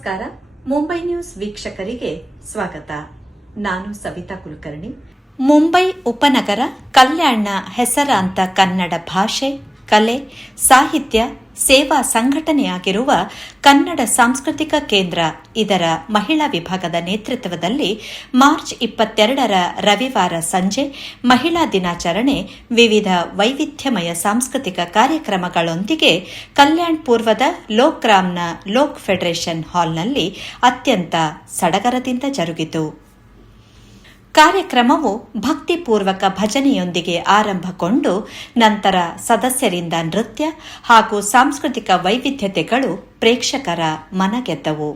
ನಮಸ್ಕಾರ. ಮುಂಬೈ ನ್ಯೂಸ್ ವೀಕ್ಷಕರಿಗೆ ಸ್ವಾಗತ. ನಾನು ಸವಿತಾ ಕುಲಕರ್ಣಿ. ಮುಂಬೈ ಉಪನಗರ ಕಲ್ಯಾಣ ಹೆಸರಾಂತ ಕನ್ನಡ ಭಾಷೆ, ಕಲೆ, ಸಾಹಿತ್ಯ, ಸೇವಾ ಸಂಘಟನೆಯಾಗಿರುವ ಕನ್ನಡ ಸಾಂಸ್ಕೃತಿಕ ಕೇಂದ್ರ ಇದರ ಮಹಿಳಾ ವಿಭಾಗದ ನೇತೃತ್ವದಲ್ಲಿ ಮಾರ್ಚ್ 22ರ ರವಿವಾರ ಸಂಜೆ ಮಹಿಳಾ ದಿನಾಚರಣೆ ವಿವಿಧ ವೈವಿಧ್ಯಮಯ ಸಾಂಸ್ಕೃತಿಕ ಕಾರ್ಯಕ್ರಮಗಳೊಂದಿಗೆ ಕಲ್ಯಾಣ್ ಪೂರ್ವದ ಲೋಕ್ಗ್ರಾಮ್ನ ಲೋಕ್ ಫೆಡರೇಷನ್ ಹಾಲ್ನಲ್ಲಿ ಅತ್ಯಂತ ಸಡಗರದಿಂದ ಜರುಗಿತು. ಕಾರ್ಯಕ್ರಮವು ಭಕ್ತಿಪೂರ್ವಕ ಭಜನೆಯೊಂದಿಗೆ ಆರಂಭಗೊಂಡು ನಂತರ ಸದಸ್ಯರಿಂದ ನೃತ್ಯ ಹಾಗೂ ಸಾಂಸ್ಕೃತಿಕ ವೈವಿಧ್ಯತೆಗಳು ಪ್ರೇಕ್ಷಕರ ಮನಗೆದ್ದವು.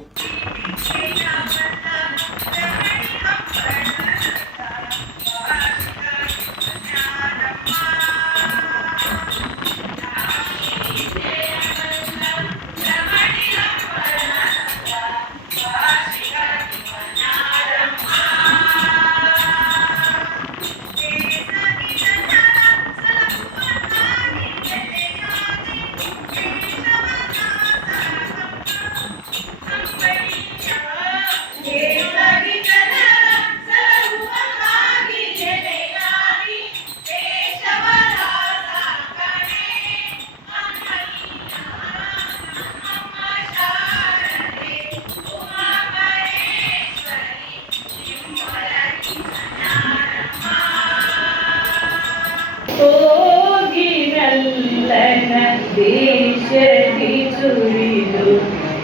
ದೇಶದಿ ಸುರಿದು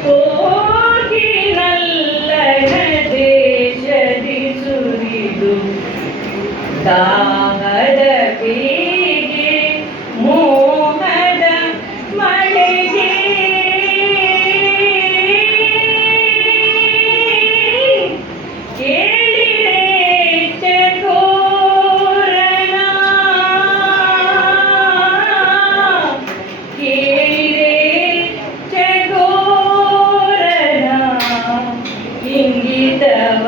ಹೋಗಿನಲ್ಲನ ದೇಶದಿ ಸುರಿದು ದಾಹದ ಬೀಗೆ ಮೋಹದ ಮಳೆಗೆ ಕೇಳಿರೆ ಚಕೋರನ ಇಂಗಿತವ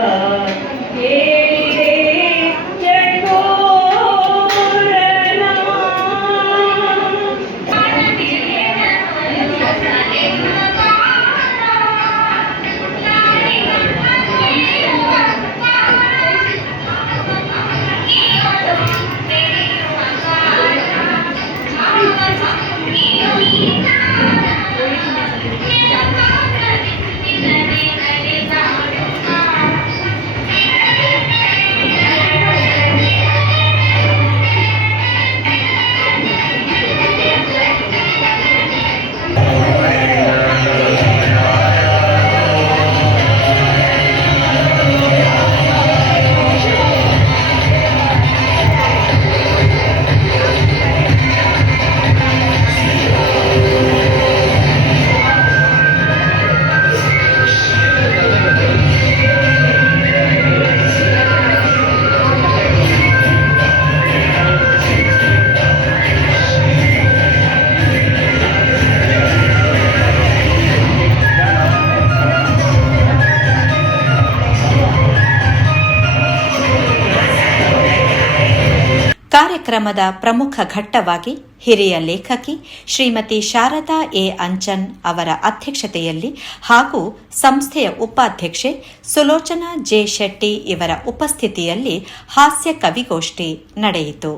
ಕಾರ್ಯಕ್ರಮದ ಪ್ರಮುಖ ಘಟ್ಟವಾಗಿ ಹಿರಿಯ ಲೇಖಕಿ ಶ್ರೀಮತಿ ಶಾರದಾ ಎ ಅಂಚನ್ ಅವರ ಅಧ್ಯಕ್ಷತೆಯಲ್ಲಿ ಹಾಗೂ ಸಂಸ್ಥೆಯ ಉಪಾಧ್ಯಕ್ಷೆ ಸುಲೋಚನಾ ಜೆ ಶೆಟ್ಟಿ ಇವರ ಉಪಸ್ಥಿತಿಯಲ್ಲಿ ಹಾಸ್ಯ ಕವಿಗೋಷ್ಠಿ ನಡೆಯಿತು.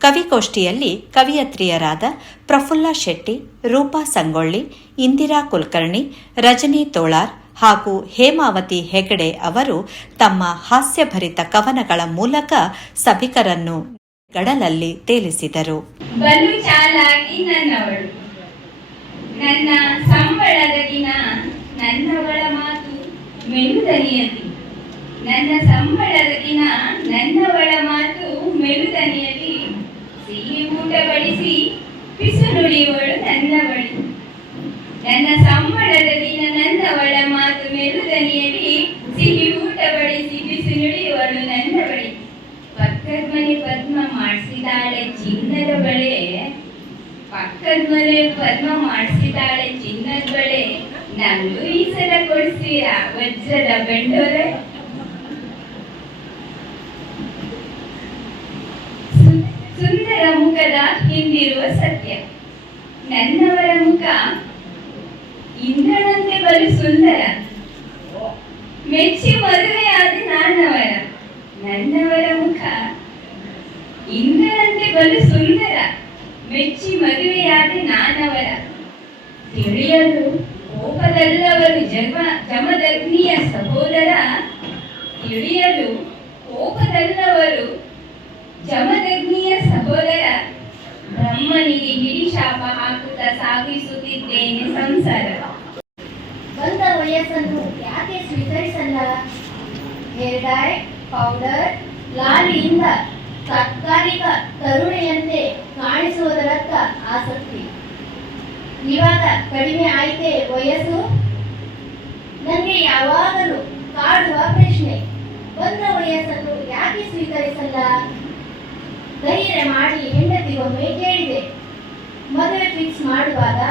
ಕವಿಗೋಷ್ಠಿಯಲ್ಲಿ ಕವಿಯತ್ರಿಯರಾದ ಪ್ರಫುಲ್ಲಾ ಶೆಟ್ಟಿ, ರೂಪಾ ಸಂಗೊಳ್ಳಿ, ಇಂದಿರಾ ಕುಲಕರ್ಣಿ, ರಜನಿ ತೋಳಾರ್ ಹಾಗೂ ಹೇಮಾವತಿ ಹೆಗಡೆ ಅವರು ತಮ್ಮ ಹಾಸ್ಯಭರಿತ ಕವನಗಳ ಮೂಲಕ ಸಭಿಕರನ್ನು ಗಡಲಲ್ಲಿ ತೇಲಿಸಿದರು. ಬಲು ಚಾಲಾಗಿ ನನ್ನವಳು, ನನ್ನ ಸಂಬಳದ ದಿನ ನನ್ನವಳ ಮಾತು ಮೆಲುದನಿಯಲಿ, ನನ್ನ ಸಂಬಳದ ದಿನ ನನ್ನವಳ ಮಾತು ಮೆಲುದನಿಯಲಿ, ಸಿಹಿ ಊಟ ಬಡಿಸಿ ಪಿಸು ನುಡಿಯುವಳು ನನ್ನ ಬಳಿ. ನನ್ನ ಸಂಬಳದ ದಿನ ನನ್ನವಳ ಮಾತು ಮೆಲುದನಿಯಲಿ, ಸಿಹಿ ಊಟ ಬಡಿಸಿ ಪಿಸು ನುಡಿಯುವಳು ನನ್ನ ಬಳಿ. ಪಕ್ಕದ ಮನೆ ಪದ್ಮ ಮಾಡಿಸಿದಾಳೆ ಚಿನ್ನದ ಬಳೆ, ಪಕ್ಕದ ಮನೆ ಪದ್ಮ ಮಾಡಿಸಿದಾಳೆ ಚಿನ್ನದ ಬಳೆ, ನಂಗೂ ಈ ಸಲ ಕೊಡ್ತೀರಾ ವಜ್ರದ ಬೆಂಡೋರೆ. ಸುಂದರ ಮುಖದ ಹಿಂದಿರುವ ಸತ್ಯ, ನನ್ನವರ ಮುಖ ಇಂದ್ರನಂತೆ ಬಲು ಸುಂದರ, ಮೆಚ್ಚಿ ಮದುವೆಯಾದ ನಾನವರ ನನ್ನವರ ಮುಖ ಇಂದ್ರನಂತೆ ಬಲು ಸುಂದರ. ಮೆಚ್ಚಿ ಮದುವೆಯಾದ ನಾನವರ ತಿಳಿಯಲು ಕೋಪದಲ್ಲವರು ಜಮದಗ್ನಿಯ ಸಹೋದರ. ತಿಳಿಯಲು ಕೋಪದಲ್ಲವರು ಜಮದಗ್ನಿಯ ಸಹೋದರ. ಬ್ರಹ್ಮನಿಗೆ ಹಿಡಿ ಶಾಪ ಹಾಕುತ್ತಾ ಸಾಗಿಸುತ್ತಿದ್ದೇನೆ ಸಂಸಾರ. ಬಂದ ವಯಸ್ಸನ್ನು ಯಾಕೆ ಸ್ವೀಕರಿಸಲ್ಲ? ಹೇರ್ ಡೈ, ಪೌಡರ್, ಲಾಲಿಯಿಂದ ತಾತ್ಕಾಲಿಕ ತರುಣಿಯಂತೆ ಕಾಣಿಸುವುದರತ್ತ ಆಸಕ್ತಿ. ಇವಾಗ ಕಡಿಮೆ ಆಯ್ತೆ ವಯಸ್ಸು? ನನಗೆ ಯಾವಾಗಲೂ ಕಾಡುವ ಪ್ರಶ್ನೆ, ಬಂದ ವಯಸ್ಸನ್ನು ಯಾಕೆ ಸ್ವೀಕರಿಸಲ್ಲ? ಧೈರ್ಯ ಮಾಡಿ ಹೆಂಡತಿಗೊಮ್ಮೆ ಕೇಳಿದೆ, ಮದುವೆ ಫಿಕ್ಸ್ ಮಾಡುವಾಗ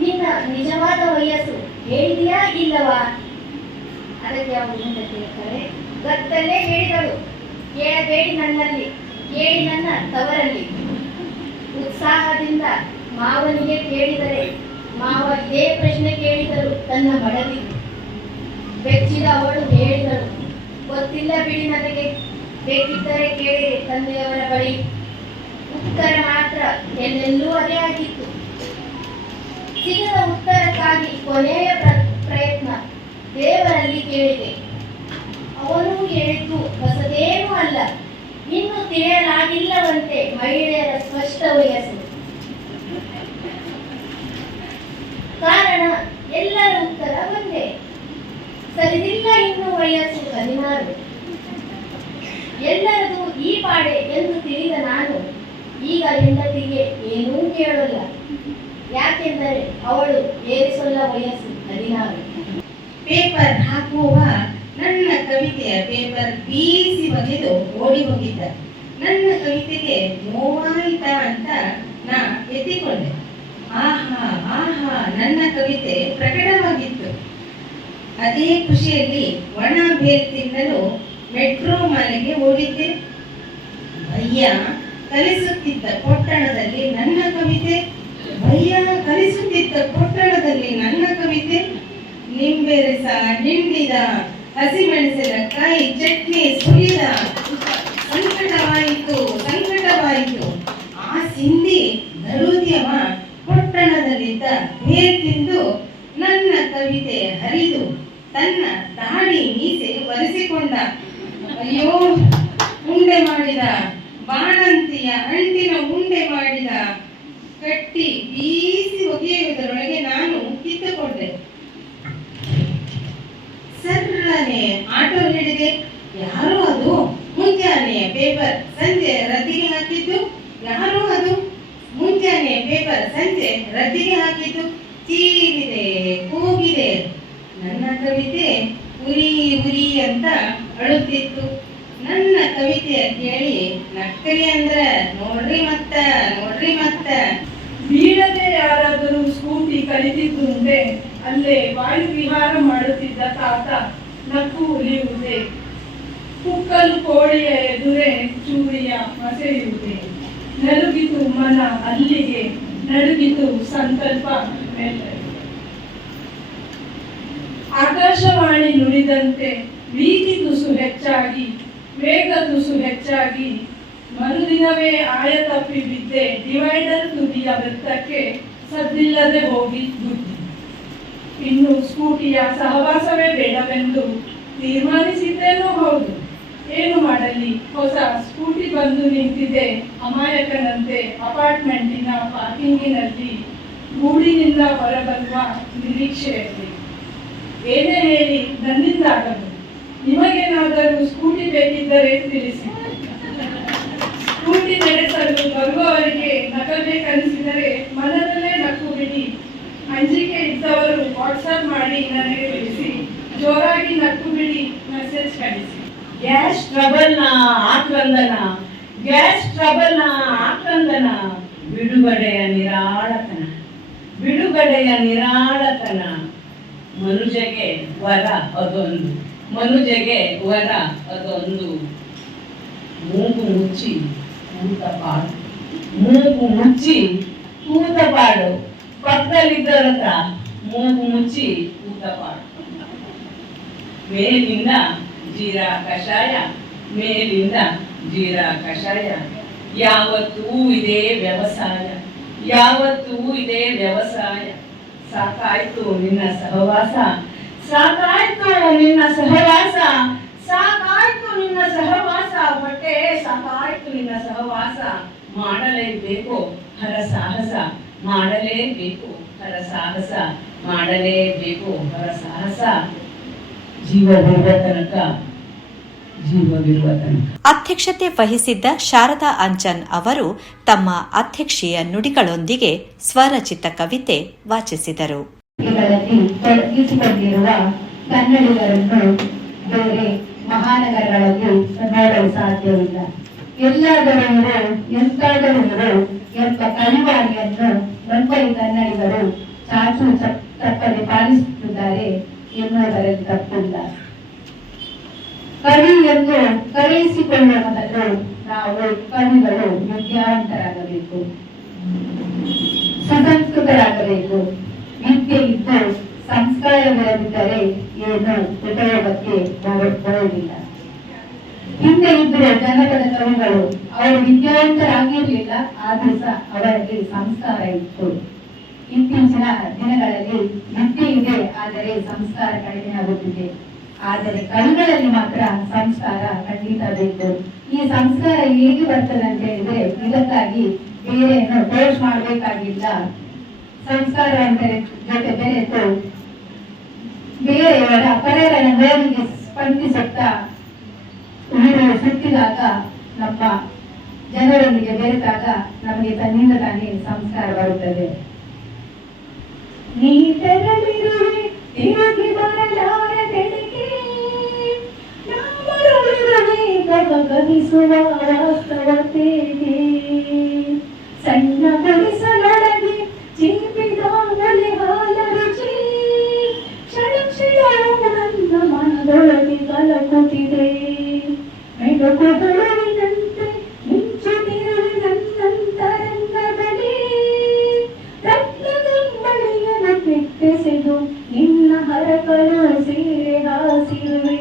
ನಿನ್ನ ನಿಜವಾದ ವಯಸ್ಸು ಹೇಳಿದೆಯಾ ಇಲ್ಲವಾ? ಅದಕ್ಕೆ ಅವಳು ಹೆಂಡತಿ ಹೇಳ್ತಾರೆ, ಗತ್ತಲ್ಲೇ ಹೇಳಿದಳು, ಕೇಳಬೇಡಿ ನನ್ನಲ್ಲಿ, ಕೇಳಿ ನನ್ನ ತವರಲ್ಲಿ. ಉತ್ಸಾಹದಿಂದ ಮಾವನಿಗೆ ಕೇಳಿದರೆ ಮಾವ ಇದೇ ಪ್ರಶ್ನೆ ಕೇಳಿದರು ತನ್ನ ಮಡದಿ. ಬೆಚ್ಚಿದ ಅವಳು ಹೇಳಿದಳು, ಗೊತ್ತಿಲ್ಲ ಬಿಡಿ ನನಗೆ, ಬೇಕಿದ್ದರೆ ಕೇಳಿ ತಂದೆಯವರ ಬಳಿ. ಉತ್ತರ ಮಾತ್ರ ಎಲ್ಲೆಲ್ಲೂ ಅದೇ ಆಗಿತ್ತು. ಸಿಗದ ಉತ್ತರಕ್ಕಾಗಿ ಕೊನೆಯ ಪ್ರಯತ್ನ ದೇವರಲ್ಲಿ ಕೇಳಿದೆ. ಅವನು ಹೇಳಿದ್ದು ಹೊಸದೇನೂ ಅಲ್ಲ, ಇನ್ನು ತಿಳಿಯಲಾಗಿಲ್ಲವಂತೆ ಮಹಿಳೆಯರ ಸ್ಪಷ್ಟ ವಯಸ್ಸು. ಕಾರಣ ಎಲ್ಲರ ಉತ್ತರ ಒಂದೇ, ಸರಿದಿಲ್ಲ ಇನ್ನು ವಯಸ್ಸು 16. ಎಲ್ಲರದು ಈ ಪಾಡೆ ಎಂದು ತಿಳಿದ ನಾನು ಈಗ ಹೆಂಡತಿಗೆ ಏನೂ ಕೇಳಲ್ಲ. ಯಾಕೆಂದರೆ ಅವಳು ಏರಿಸಲ್ಲ ವಯಸ್ಸು 16. ಪೇಪರ್ ಹಾಕುವ ನನ್ನ ಕವಿತೆಯ ಪೇಪರ್ ಬೀಸಿ ಒಗೆದು ಓಡಿ ಹೋಗಿದ್ದ. ನನ್ನ ಕವಿತೆಗೆ ನೋವಾಯಿತಾ ಅಂತ ನಾ ಎತ್ತಿಕೊಂಡೆ. ಆಹಾ ಆಹಾ, ನನ್ನ ಕವಿತೆ ಪ್ರಕಟವಾಗಿತ್ತು. ಅದೇ ಖುಷಿಯಲ್ಲಿ ಒಣ ಬೇಲ್ ತಿನ್ನಲು ಮೆಟ್ರೋ ಮನೆಗೆ ಓಡಿದ್ದೆ. ಭಯ್ಯ ಕಲಿಸುತ್ತಿದ್ದ ಪೊಟ್ಟಣದಲ್ಲಿ ನನ್ನ ಕವಿತೆ, ಭಯ್ಯ ಕಲಿಸುತ್ತಿದ್ದ ಪೊಟ್ಟಣದಲ್ಲಿ ನನ್ನ ಕವಿತೆ. ನಿಂಬೆ ರಸ ಹಿಂಡಿದ, ಹಸಿಮೆಣಸಿನಕಾಯಿ ಚಟ್ನಿ ಸುರಿದ. ಸಂಕಟವಾಯಿತು ಸಂಕಟವಾಯಿತು, ಆ ಸಿಂಧಿ ನರುದ್ಯಮ ಪೊಟ್ಟಣದಲ್ಲಿದ್ದ ಬೇರ್ ತಿಂದು ನನ್ನ ಕವಿತೆ ಹರಿದು ತನ್ನ ದಾಡಿ ಮೀಸೆ ಒರೆಸಿಕೊಂಡ. ಅಯ್ಯೋ, ಉಂಡೆ ಮಾಡಿದ, ಬಾಣಂತಿಯ ಅಂಟಿನ ಉಂಡೆ ಮಾಡಿದ. ಕಟ್ಟಿ ಬೀಸಿ ಒಗೆಯುವುದರೊಳಗೆ ನಾನು ಕಿತ್ತುಕೊಂಡೆ. ಸರ್ರನೆ ಆಟೋ ಹಿಡಿದೆ. ಯಾರು ಅದು? ಮುಂಜಾನೆ ಪೇಪರ್ ಸಂಜೆ ರದ್ದಿಗೆ ಹಾಕಿದ್ದು. ಯಾರು ಅದು? ಮುಂಜಾನೆ ಪೇಪರ್ ಸಂಜೆ ರದ್ದಿಗೆ ಹಾಕಿದ್ದು. ಚೀರಿದೆ, ಕೂಗಿದೆ. ನನ್ನ ಕವಿತೆ ಉರಿ ಉರಿ ಅಂತ ಅಳುತ್ತಿತ್ತು. ನನ್ನ ಕವಿತೆಯ ಕೇಳಿ ನಕ್ಕರಿ ಅಂದ್ರ ನೋಡ್ರಿ ಮತ್ತ ನೋಡ್ರಿ ಮತ್ತ. ಬೀಳದೆ ಯಾರಾದರೂ ಸ್ಕೂಟಿ ಕಲಿತಿದ್ದುಂಟೆ, ಅಲ್ಲೇ ವಾಯು ವಿಹಾರ ಮಾಡುತ್ತಿದ್ದ ತಾತ ನಕ್ಕು ಉಲಿಯುವುದೇ. ಕುಕ್ಕಲು ಕೋಳಿಯ ಎದುರೇ ಚೂರಿಯ ಮಸೆಯುವುದೇ. ನಲುಗಿತು ಮನ ಅಲ್ಲಿಗೆ, ನಡುಗಿತು ಸಂಕಲ್ಪ ಮೇಲೆ. ಆಕಾಶವಾಣಿ ನುಡಿದಂತೆ ವೀತಿ ತುಸು ಹೆಚ್ಚಾಗಿ, ವೇಗ ತುಸು ಹೆಚ್ಚಾಗಿ, ಮರುದಿನವೇ ಆಯ ತಪ್ಪಿ ಬಿದ್ದೆ ಡಿವೈಡರ್ ತುದಿಯ ವೃತ್ತಕ್ಕೆ. ಸದ್ದಿಲ್ಲದೆ ಹೋಗಿ ಬುದ್ಧಿ. ಇನ್ನು ಸ್ಕೂಟಿಯ ಸಹವಾಸವೇ ಬೇಡವೆಂದು ತೀರ್ಮಾನಿಸಿದ್ದೇನೋ ಹೌದು. ಏನು ಮಾಡಲಿ, ಹೊಸ ಸ್ಕೂಟಿ ಬಂದು ನಿಂತಿದೆ ಅಮಾಯಕನಂತೆ ಅಪಾರ್ಟ್ಮೆಂಟಿನ ಪಾರ್ಕಿಂಗಿನಲ್ಲಿ, ಗೂಡಿನಿಂದ ಹೊರಬರುವ ನಿರೀಕ್ಷೆಯಲ್ಲಿ. ಏನೇ ಹೇಳಿ ನನ್ನಿಂದಾಗದು. ನಿಮಗೇನಾದರೂ ಸ್ಕೂಟಿ ಬೇಕಿದ್ದರೆ ತಿಳಿಸಿ. ಸ್ಕೂಟಿ ನಡೆಸಲು ಬರುವವರಿಗೆ ನಗಬೇಕನಿಸಿದರೆ ಮನದಲ್ಲೇ ನಕ್ಕು ಬಿಡಿ. ಅಂಜಿಕೆ ಇದ್ದವರು ವಾಟ್ಸಪ್ ಮಾಡಿ ನನಗೆ ತಿಳಿಸಿ. ಜೋರಾಗಿ ನಕ್ಕು ಬಿಡಿ, ಮೆಸೇಜ್ ಕಳಿಸಿ. ಗ್ಯಾಸ್ ಟ್ರಬಲ್ನ ಆಕ್ರಂದನ, ಗ್ಯಾಸ್ ಟ್ರಬಲ್ನ ಆಕ್ರಂದನ. ಬಿಡುಗಡೆಯ ನಿರಾಳತನ, ಬಿಡುಗಡೆಯ ನಿರಾಳತನ. ಮನುಜಗೆ ವರ ಅದೊಂದು, ಮನುಜಗೆ ವರ ಅದೊಂದು. ಮೂಗು ಮುಚ್ಚಿ ಕೂತ ಪಾಡು, ಮೂಗು ಮುಚ್ಚಿ ಕೂತ ಪಾಡು. ಪಕ್ಕದಲ್ಲಿದ್ದವರ ಹತ್ರ ಮೂಗು ಮುಚ್ಚಿ ಕೂತ ಪಾಡು. ಮೇಲಿಂದ ಜೀರಾ ಕಷಾಯ, ಮೇಲಿಂದ ಜೀರಾ ಕಷಾಯ. ಯಾವತ್ತೂ ಇದೇ ವ್ಯವಸಾಯ, ಯಾವತ್ತೂ ಇದೇ ವ್ಯವಸಾಯ. ಸಾಕಾಯ್ತು ನಿನ್ನ ಸಹವಾಸ, ಸಾಕಾಯ್ತು ನಿನ್ನ ಸಹವಾಸ, ಸಾಕಾಯ್ತು ನಿನ್ನ ಸಹವಾಸ. ಹೊಟ್ಟೆ ಸಾಕಾಯ್ತು ನಿನ್ನ ಸಹವಾಸ. ಮಾಡಲೇಬೇಕು ಹರಸಾಹಸ, ಮಾಡಲೇಬೇಕು ಹರಸಾಹಸ, ಮಾಡಲೇಬೇಕು ಹರಸಾಹಸ. ಜೀವವಿರುವ ತನಕ, ಜೀವವಿರುವ ತನಕ. ಅಧ್ಯಕ್ಷತೆ ವಹಿಸಿದ್ದ ಶಾರದಾ ಅಂಚನ್ ಅವರು ತಮ್ಮ ಅಧ್ಯಕ್ಷೀಯ ನುಡಿಗಳೊಂದಿಗೆ ಸ್ವರಚಿತ ಕವಿತೆ ವಾಚಿಸಿದರು. ತೊಡಗಿಸಿಕೊಂಡಿರುವ ಕನ್ನಡಿಗರನ್ನು ಬೇರೆ ಮಹಾನಗರಗಳಲ್ಲಿ ನೋಡಲು ಸಾಧ್ಯವಿಲ್ಲ. ಎಲ್ಲಾದರೂ ಎಂತಾದರೂ ಎಂಬ ಕಳಿವಾಣಿಯನ್ನು ಮುಂಬೈ ಕನ್ನಡಿಗರು ಚಾಚು ತಪ್ಪದೆ ಪಾಲಿಸುತ್ತಿದ್ದಾರೆ ಎನ್ನುವುದರಲ್ಲಿ ತಪ್ಪಿಲ್ಲ. ಕವಿ ಎಂದು ಕರೆಯಿಸಿಕೊಳ್ಳುವ ಮೊದಲು ನಾವು ಕವಿಗಳು ವಿದ್ಯಾವಂತರಾಗಬೇಕು, ಸುಸಂಸ್ಕೃತರಾಗಬೇಕು. ವಿದ್ಯೆ ಇದ್ದು ಸಂಸ್ಕಾರವಿರದಿದ್ದರೆ ಏನು ಉಪಯೋಗಕ್ಕೆ ಬರುವುದಿಲ್ಲ. ಹಿಂದೆ ಇದ್ದರು ಜನಪದ ಕವಿಗಳು, ಅವರು ವಿದ್ಯಾವಂತರಾಗಿರಲಿಲ್ಲ, ಆದ್ರೂ ಸಹ ಅವರಲ್ಲಿ ಸಂಸ್ಕಾರ ಇತ್ತು. ಇತ್ತೀಚಿನ ದಿನಗಳಲ್ಲಿ ವಿದ್ಯೆ ಇದೆ, ಆದರೆ ಸಂಸ್ಕಾರ ಕಡಿಮೆ ಆಗುತ್ತಿದೆ. ಆದರೆ ಕವಿಗಳಲ್ಲಿ ಮಾತ್ರ ಸಂಸ್ಕಾರ ಖಂಡಿತ ಬೇಕು. ಈ ಸಂಸ್ಕಾರ ಹೇಗೆ ಬರ್ತದೆ ಅಂತ ಹೇಳಿದ್ರೆ, ಇದಕ್ಕಾಗಿ ಬೇರೆಯನ್ನು ಕೋರ್ಸ್ ಮಾಡಬೇಕಾಗಿಲ್ಲ. ಸಂಸ್ಕಾರ ಅಂದರೆ ಜೊತೆ ಬೆರೆತು ಬೇರೆಯವರ ಪರರ ನೋವಿಗೆ ಸ್ಪಂದಿಸುತ್ತಾ ಊರು ಸುತ್ತಿದಾಗ, ನಮ್ಮ ಜನರೊಂದಿಗೆ ಬೆರೆತಾಗ ನಮಗೆ ತನ್ನಿಂದ ತಾನೇ ಸಂಸ್ಕಾರ ಬರುತ್ತದೆ. ನೀ ತೆರಳಿರುವೆ ತಿರುಗಿ ಬರಲಾರದೆಡೆಗೆ, ನಾಮರುಳಿರುವೆ ಗಮಗಮಿಸುವ ವಾಸ್ತವತೆಗೆ. ಸಣ್ಣ ಗುಡಿಸಲೊಳಗೆ ಚಿಂಪಿದ ಒಲೆ ಹಾಲ ರುಚಿ, ಕ್ಷಣ ಕ್ಷಣವೂ ನನ್ನ ಮನದೊಳಗೆ ಕಲಕುತ್ತಿದೆ. ಮೆಡುಕುಗಳಿನಂತೆ ಮಿಂಚುತ್ತಿರುವೆ ನನ್ನಂತರಂಗದಲ್ಲಿ, ರತ್ನಗಂಬಳಿಯನ್ನು ಪೆಟ್ಟೆಸೆದು ನಿನ್ನ ಹರಕಲು ಸೀರೆ ಹಾಸಿರುವೆ.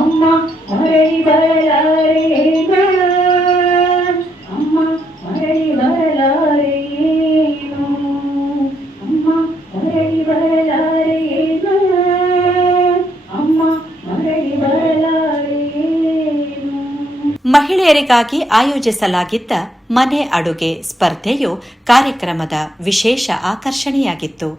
ಅಮ್ಮ ಮರಳಿ ಬರಲಾರೇನು, ಅಮ್ಮ ಮರಳಿ ಬರಲಾರೇನು, ಅಮ್ಮ ಮರಳಿ ಬರಲಾರೇನು, ಅಮ್ಮ ಮರಳಿ ಬರಲಾರೇನು. ಮಹಿಳೆಯರಿಗಾಗಿ ಆಯೋಜಿಸಲಾಗಿದ್ದ ಮನೆ ಅಡುಗೆ ಸ್ಪರ್ಧೆಯು ಕಾರ್ಯಕ್ರಮದ ವಿಶೇಷ ಆಕರ್ಷಣೆಯಾಗಿತ್ತು.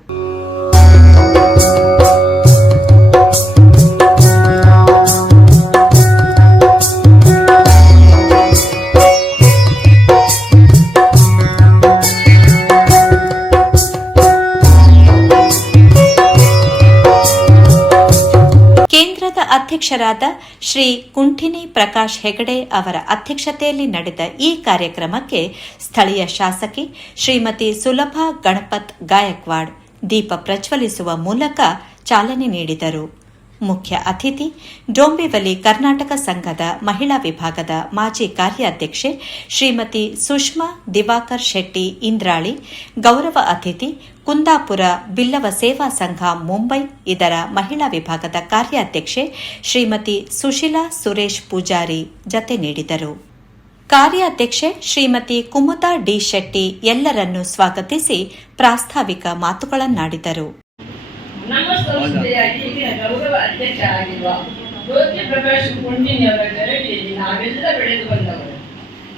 ಕೇಂದ್ರದ ಅಧ್ಯಕ್ಷರಾದ ಶ್ರೀ ಕುಂಠಿನಿ ಪ್ರಕಾಶ್ ಹೆಗಡೆ ಅವರ ಅಧ್ಯಕ್ಷತೆಯಲ್ಲಿ ನಡೆದ ಈ ಕಾರ್ಯಕ್ರಮಕ್ಕೆ ಸ್ಥಳೀಯ ಶಾಸಕಿ ಶ್ರೀಮತಿ ಸುಲಭಾ ಗಣಪತ್ ಗಾಯಕ್ವಾಡ್ ದೀಪ ಪ್ರಜ್ವಲಿಸುವ ಮೂಲಕ ಚಾಲನೆ ನೀಡಿದರು. ಮುಖ್ಯ ಅತಿಥಿ ಡೋಂಬಿವಲಿ ಕರ್ನಾಟಕ ಸಂಘದ ಮಹಿಳಾ ವಿಭಾಗದ ಮಾಜಿ ಕಾರ್ಯಾಧ್ಯಕ್ಷೆ ಶ್ರೀಮತಿ ಸುಷ್ಮಾ ದಿವಾಕರ್ ಶೆಟ್ಟಿ ಇಂದ್ರಾಳಿ, ಗೌರವ ಅತಿಥಿ ಕುಂದಾಪುರ ಬಿಲ್ಲವ ಸೇವಾ ಸಂಘ ಮುಂಬೈ ಇದರ ಮಹಿಳಾ ವಿಭಾಗದ ಕಾರ್ಯಾಧ್ಯಕ್ಷೆ ಶ್ರೀಮತಿ ಸುಶೀಲಾ ಸುರೇಶ್ ಪೂಜಾರಿ ಜತೆ ನೀಡಿದರು. ಕಾರ್ಯಾಧ್ಯಕ್ಷೆ ಶ್ರೀಮತಿ ಕುಮುದಾ ಡಿ ಶೆಟ್ಟಿ ಎಲ್ಲರನ್ನೂ ಸ್ವಾಗತಿಸಿ ಪ್ರಾಸ್ತಾವಿಕ ಮಾತುಗಳನ್ನಾಡಿದರು. ನಮ್ಮ ಸಂಸ್ಥೆಯ ಈಗಿನ ಗೌರವ ಅಧ್ಯಕ್ಷ ಆಗಿರುವ ಜ್ಯೋತಿ ಪ್ರಕಾಶ್ ಕುಂಟಿನಿಯವರ ಗರಡಿಯಲ್ಲಿ ನಾವೆಲ್ಲ ಬೆಳೆದು ಬಂದವರು.